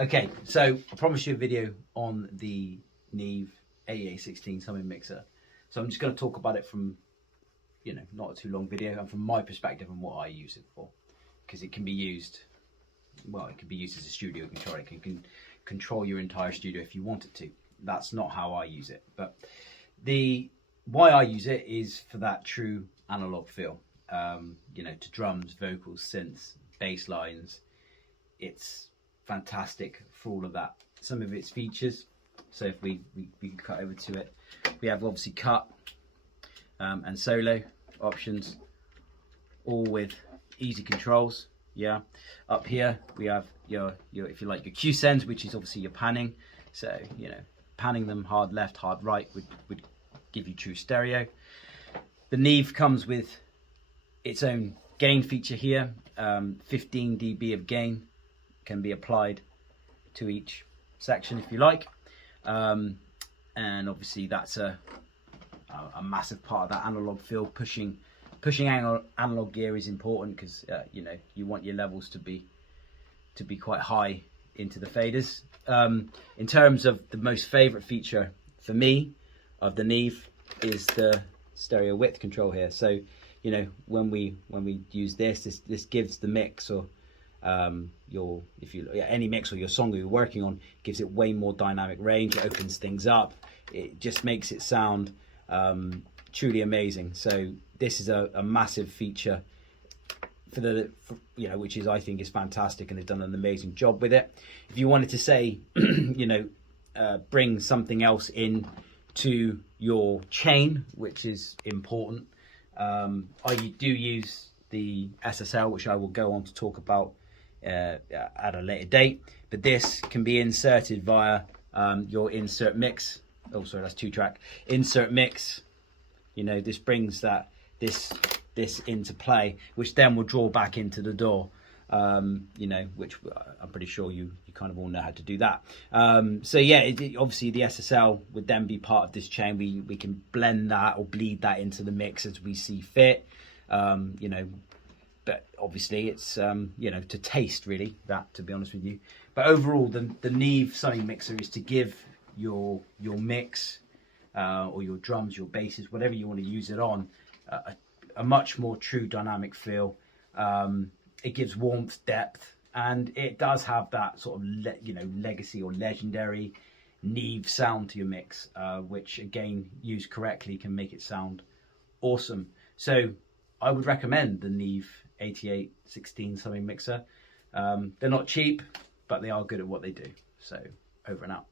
Okay, so I promised you a video on the Neve 8816 summing mixer. So I'm just going to talk about it from, not a too long video, and from my perspective and what I use it for. Because it can be used, it can be used as a studio controller. It can control your entire studio if you want it to. That's not how I use it. But why I use it is for that true analog feel. To drums, vocals, synths, bass lines. It's fantastic for all of that. Some of its features, so if we can cut over to it, we have obviously cut and solo options, all with easy controls. Up here we have your if you like, your Q sends, which is obviously your panning. So panning them hard left, hard right would give you true stereo. The Neve comes with its own gain feature here. 15 dB of gain can be applied to each section if you like, and obviously that's a massive part of that analog feel. Pushing analog gear is important because you want your levels to be quite high into the faders. In terms of the most favorite feature for me of the Neve is the stereo width control here. So when we use this gives the mix, or any mix or your song you're working on, gives it way more dynamic range. It opens things up. It just makes it sound truly amazing. So this is a massive feature which is, I think, is fantastic, and they've done an amazing job with it. If you wanted to say bring something else in to your chain, which is important, I do use the SSL, which I will go on to talk about at a later date. But this can be inserted via your insert mix. Oh, sorry, that's 2-track insert mix. This brings this into play, which then will draw back into the DAW. Which I'm pretty sure you kind of all know how to do that. So yeah, obviously the SSL would then be part of this chain. We can blend that or bleed that into the mix as we see fit. But obviously it's to taste, really, that, to be honest with you. But overall, the Neve summing mixer is to give your mix or your drums, your basses, whatever you want to use it on, a much more true dynamic feel. It gives warmth, depth, and it does have that sort of legacy or legendary Neve sound to your mix, which again, used correctly, can make it sound awesome. So I would recommend the Neve 8816 summing mixer. They're not cheap, but they are good at what they do. So over and out.